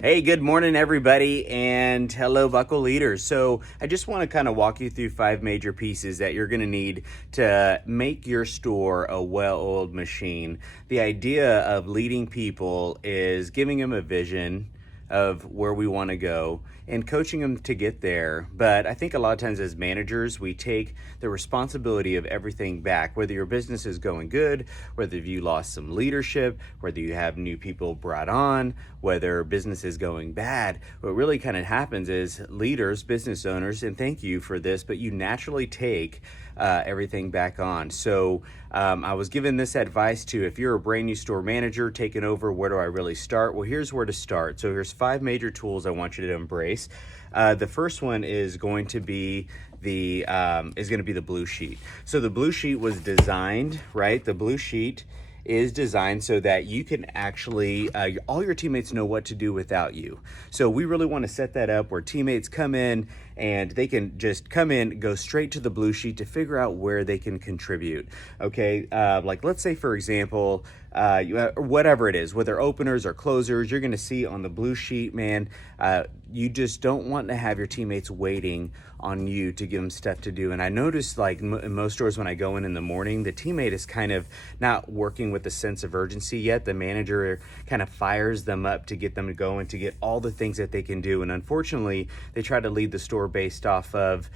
Hey, good morning, everybody, and hello, Buckle Leaders. So, I just want to kind of walk you through 5 major pieces that you're going to need to make your store a well oiled machine. The idea of leading people is giving them a vision of where we want to go and coaching them to get there. But I think a lot of times as managers, we take the responsibility of everything back, whether your business is going good, whether you lost some leadership, whether you have new people brought on, whether business is going bad. What really kind of happens is leaders, business owners, and thank you for this, but you naturally take everything back on. So I was given this advice to, if you're a brand new store manager taking over, where do I really start? Well, here's where to start. So here's 5 major tools I want you to embrace. The first one is going to be the blue sheet. So the blue sheet was designed, right? The blue sheet is designed so that you can actually, all your teammates know what to do without you. So we really want to set that up where teammates come in and they can just come in, go straight to the blue sheet to figure out where they can contribute. Okay, like let's say, for example, whatever it is, whether openers or closers, you're going to see on the blue sheet, man, you just don't want to have your teammates waiting on you to give them stuff to do. And I noticed, like in most stores, when I go in the morning, the teammate is kind of not working with a sense of urgency yet. The manager kind of fires them up to get them to go and to get all the things that they can do. And unfortunately, they try to lead the store based off of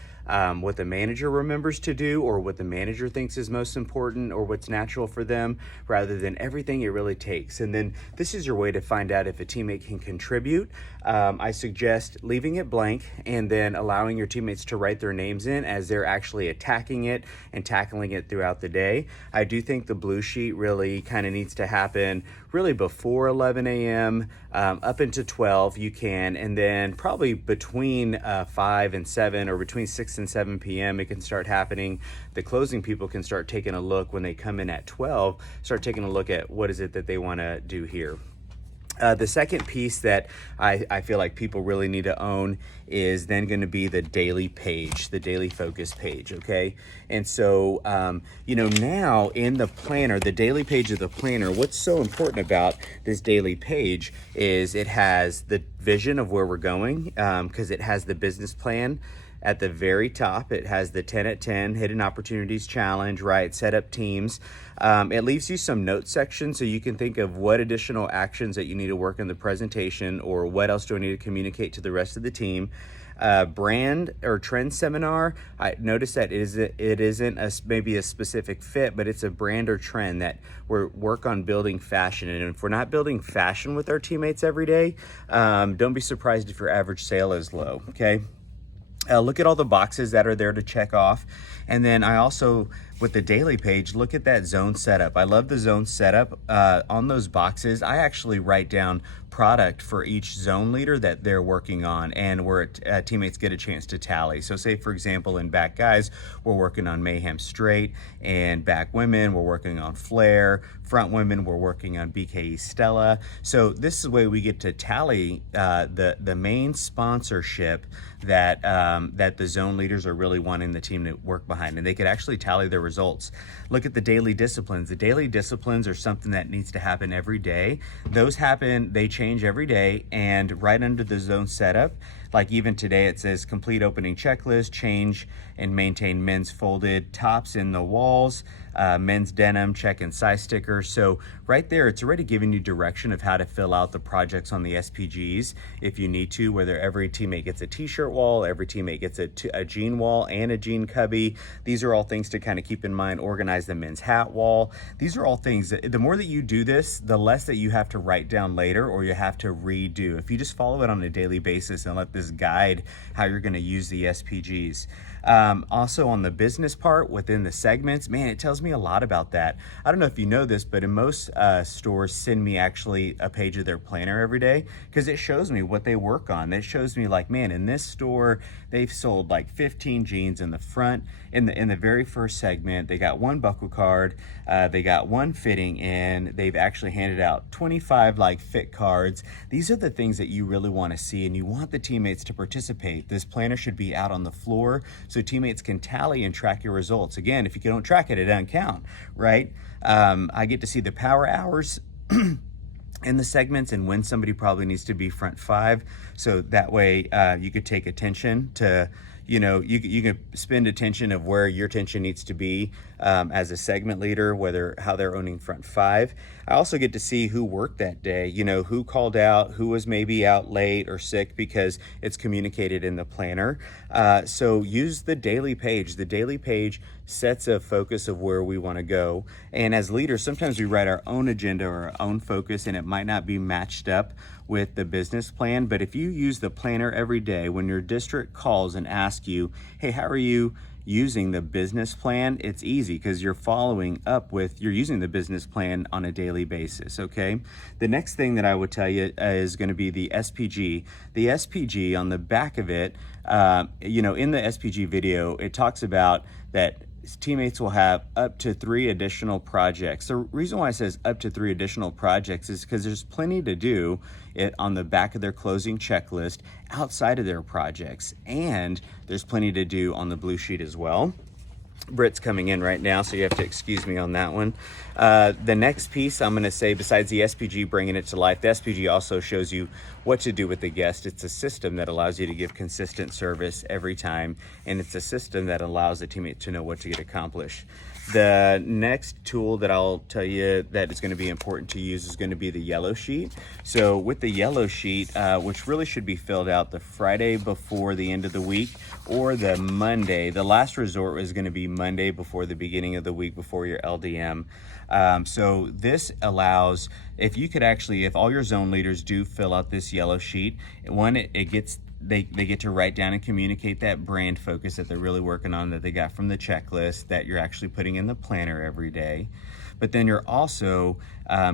what the manager remembers to do, or what the manager thinks is most important, or what's natural for them, rather than everything it really takes. And then this is your way to find out if a teammate can contribute. I suggest leaving it blank and then allowing your teammates to write their names in as they're actually attacking it and tackling it throughout the day. I do think the blue sheet really kind of needs to happen really before 11 a.m. Up into 12 you can, and then probably between 5 and 7, or between 6 and 7 p.m. it can start happening. The closing people can start taking a look when they come in at 12, start taking a look at what is it that they want to do here. The second piece that I feel like people really need to own is then going to be the daily page, the daily focus page, okay? And so, now in the planner, the daily page of the planner, what's so important about this daily page is it has the vision of where we're going, because it has the business plan. At the very top, it has the 10 at 10 Hidden Opportunities Challenge, right? Set up teams. It leaves you some notes section so you can think of what additional actions that you need to work in the presentation, or what else do I need to communicate to the rest of the team. Brand or trend seminar, I noticed that it isn't maybe a specific fit, but it's a brand or trend that we work on building fashion. And if we're not building fashion with our teammates every day, don't be surprised if your average sale is low, okay? Look at all the boxes that are there to check off. And then I also, with the daily page, look at that zone setup. I love the zone setup. On those boxes, I actually write down product for each zone leader that they're working on, and where teammates get a chance to tally. So say, for example, in back guys, we're working on Mayhem Straight, and back women, we're working on Flair. Front women, we're working on BKE Stella. So this is the way we get to tally the main sponsorship that the zone leaders are really wanting the team to work behind, and they could actually tally their results. Look at the daily disciplines. The daily disciplines are something that needs to happen every day. Those happen, they change every day, and right under the zone setup, like even today, it says complete opening checklist, change and maintain men's folded tops in the walls, men's denim, check and size stickers. So right there, it's already giving you direction of how to fill out the projects on the SPGs if you need to, whether every teammate gets a t-shirt wall, every teammate gets a jean wall and a jean cubby. These are all things to kind of keep in mind. Organize the men's hat wall. These are all things that the more that you do this, the less that you have to write down later or you have to redo. If you just follow it on a daily basis and let this guide how you're going to use the SPGs. Also on the business part within the segments, man, it tells me a lot about that. I don't know if you know this, but in most stores send me actually a page of their planner every day, because it shows me what they work on. It shows me like, man, in this store, they've sold like 15 jeans in the front. In the very first segment, they got one buckle card, they got one fitting in, they've actually handed out 25 like fit cards. These are the things that you really want to see, and you want the teammates to participate. This planner should be out on the floor so teammates can tally and track your results. Again, if you don't track it, it doesn't count, right? I get to see the power hours in the segments and when somebody probably needs to be front 5. So that way you could take attention to, you can spend attention of where your attention needs to be as a segment leader, whether how they're owning front 5. I also get to see who worked that day, who called out, who was maybe out late or sick, because it's communicated in the planner. So use the daily page. The daily page sets a focus of where we want to go. And as leaders, sometimes we write our own agenda or our own focus, and it might not be matched up with the business plan. But if you use the planner every day, when your district calls and asks you, hey, how are you using the business plan, it's easy because you're you're using the business plan on a daily basis, okay? The next thing that I would tell you is going to be the SPG. The SPG, on the back of it, in the SPG video, it talks about that teammates will have up to 3 additional projects. The reason why it says up to 3 additional projects is because there's plenty to do on the back of their closing checklist outside of their projects, and there's plenty to do on the blue sheet as well. Britt's coming in right now, so you have to excuse me on that one. The next piece I'm going to say, besides the SPG bringing it to life, the SPG also shows you what to do with the guest. It's a system that allows you to give consistent service every time, and it's a system that allows the teammate to know what to get accomplished. The next tool that I'll tell you that is going to be important to use is going to be the yellow sheet. So with the yellow sheet, which really should be filled out the Friday before the end of the week or the Monday, the last resort is going to be Monday before the beginning of the week before your LDM. So this allows, if all your zone leaders do fill out this yellow sheet, they get to write down and communicate that brand focus that they're really working on, that they got from the checklist, that you're actually putting in the planner every day. But then you're also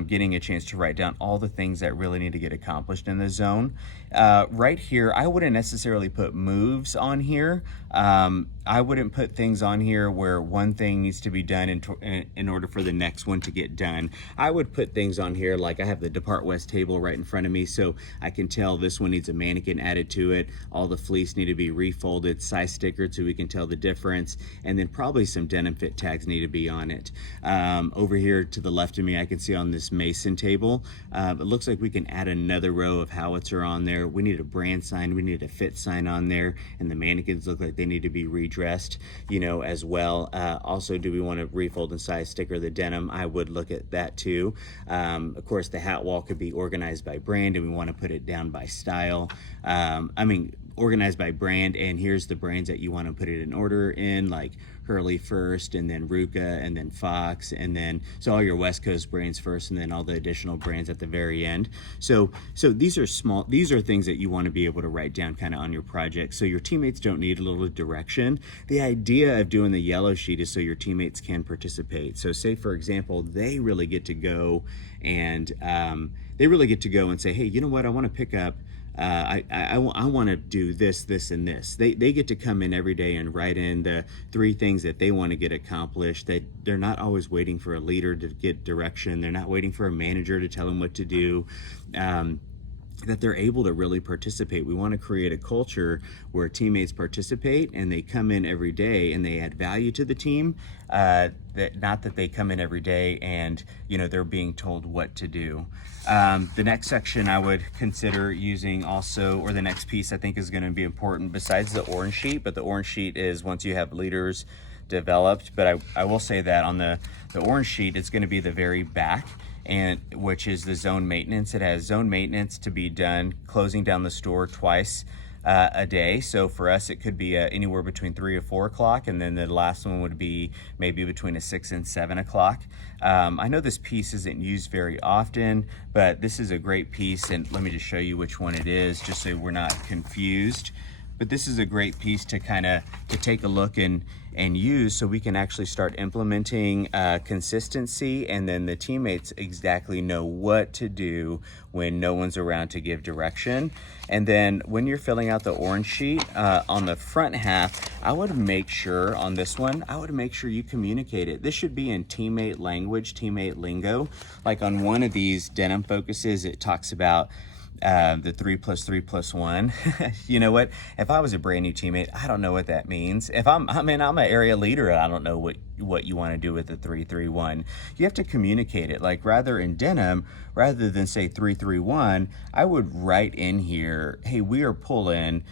getting a chance to write down all the things that really need to get accomplished in the zone. Right here, I wouldn't necessarily put moves on here. I wouldn't put things on here where one thing needs to be done in order for the next one to get done. I would put things on here like I have the Depart West table right in front of me, so I can tell this one needs a mannequin added to it. All the fleece need to be refolded, size stickered so we can tell the difference, and then probably some denim fit tags need to be on it. Over here to the left of me, I can see on this Mason table, it looks like we can add another row of howitzer on there. We need a brand sign, we need a fit sign on there, and the mannequins look like they need to be redressed, as well. Also, do we want to refold and size sticker the denim? I would look at that too. Of course, the hat wall could be organized by brand, and we want to put it down by style. Organized by brand, and here's the brands that you want to put it in order in, like Hurley first, and then Ruka, and then Fox, and then so all your West Coast brands first, and then all the additional brands at the very end. So these are things that you want to be able to write down kind of on your project, so your teammates don't need a little direction. The idea of doing the yellow sheet is so your teammates can participate. So say, for example, they really get to go and say, hey, you know what, I want to pick up I want to do this, this, and this. They get to come in every day and write in the 3 things that they want to get accomplished. They're not always waiting for a leader to get direction. They're not waiting for a manager to tell them what to do. That they're able to really participate. We want to create a culture where teammates participate and they come in every day and they add value to the team. Not that they come in every day and they're being told what to do. The next section I would consider using also, or the next piece I think is going to be important besides the orange sheet, but the orange sheet is once you have leaders developed. But I will say that on the orange sheet, it's going to be the very back, and which is the zone maintenance. It has zone maintenance to be done, closing down the store twice a day. So for us, it could be anywhere between 3 or 4 o'clock, and then the last one would be maybe between 6 and 7 o'clock. I know this piece isn't used very often, but this is a great piece, and let me just show you which one it is, just so we're not confused. But this is a great piece to take a look and use, so we can actually start implementing consistency, and then the teammates exactly know what to do when no one's around to give direction. And then when you're filling out the orange sheet on the front half, I would make sure on this one, you communicate it. This should be in teammate language, teammate lingo. Like on one of these denim focuses, it talks about the 3+3+1. You know what? If I was a brand new teammate, I don't know what that means. If I'm an area leader, I don't know what you want to do with the 3-3-1. You have to communicate it. Like in denim, rather than say 3-3-1, I would write in here, hey, we are pulling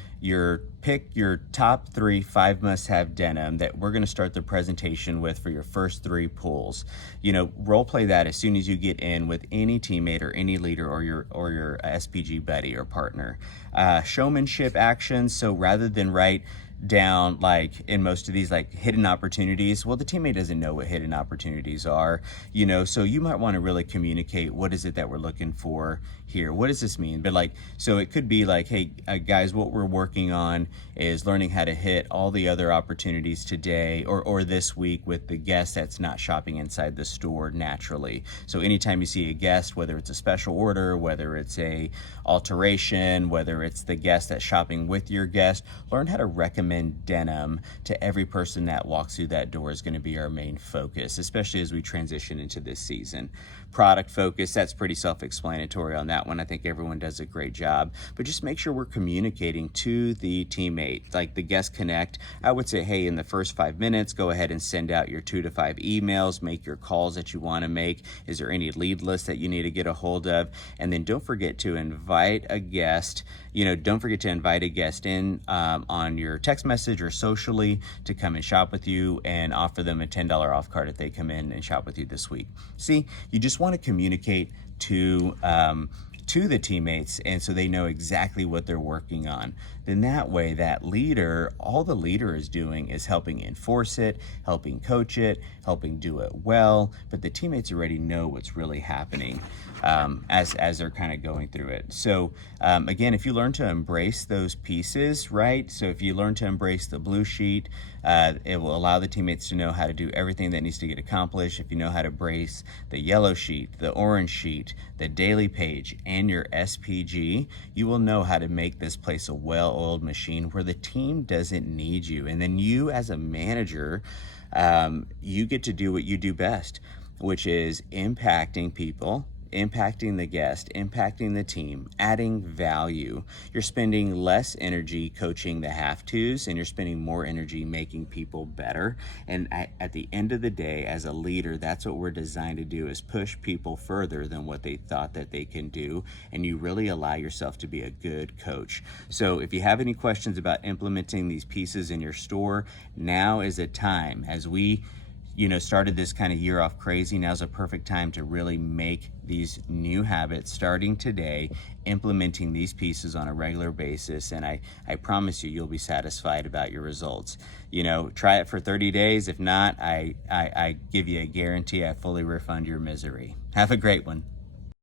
pick your top 5 must-have denim that we're going to start the presentation with for your first 3 pulls. You know, role play that as soon as you get in with any teammate or any leader or your SPG buddy or partner. Showmanship actions. So rather than write down, like in most of these, like hidden opportunities, well, the teammate doesn't know what hidden opportunities are, you know, so you might want to really communicate, what is it that we're looking for here? What does this mean? But like, so it could be like, hey, guys, what we're working on is learning how to hit all the other opportunities today or this week with the guest that's not shopping inside the store naturally. So anytime you see a guest, whether it's a special order, whether it's a alteration, whether it's the guest that's shopping with your guest, learn how to recommend denim to every person that walks through that door is going to be our main focus, especially as we transition into this season. Product focus, that's pretty self-explanatory on that one. I think everyone does a great job, but just make sure we're communicating to the teammate, like the guest connect. I would say, hey, in the first 5 minutes, go ahead and send out your 2 to 5 emails, make your calls that you want to make. Is there any lead list that you need to get a hold of? And then don't forget to invite a guest. You know, don't forget to invite a guest in on your text message or socially to come and shop with you, and offer them a $10 off card if they come in and shop with you this week. See, you just want to communicate to the teammates, and so they know exactly what they're working on. Then that way, that leader, all the leader is doing is helping enforce it, helping coach it, helping do it well, but the teammates already know what's really happening as they're kind of going through it. So again, if you learn to embrace those pieces, right? So if you learn to embrace the blue sheet, it will allow the teammates to know how to do everything that needs to get accomplished. If you know how to embrace the yellow sheet, the orange sheet, the daily page, and your SPG, you will know how to make this place a well-oiled machine where the team doesn't need you. And then you as a manager, you get to do what you do best, which is impacting people, impacting the guest, impacting the team, adding value. You're spending less energy coaching the have-tos, and you're spending more energy making people better. And at the end of the day, as a leader, that's what we're designed to do, is push people further than what they thought that they can do. And you really allow yourself to be a good coach. So if you have any questions about implementing these pieces in your store, now is a time. As we started this kind of year off crazy, now's a perfect time to really make these new habits starting today, implementing these pieces on a regular basis, and I promise you'll be satisfied about your results. Try it for 30 days. If not, I give you a guarantee I fully refund your misery. Have a great one.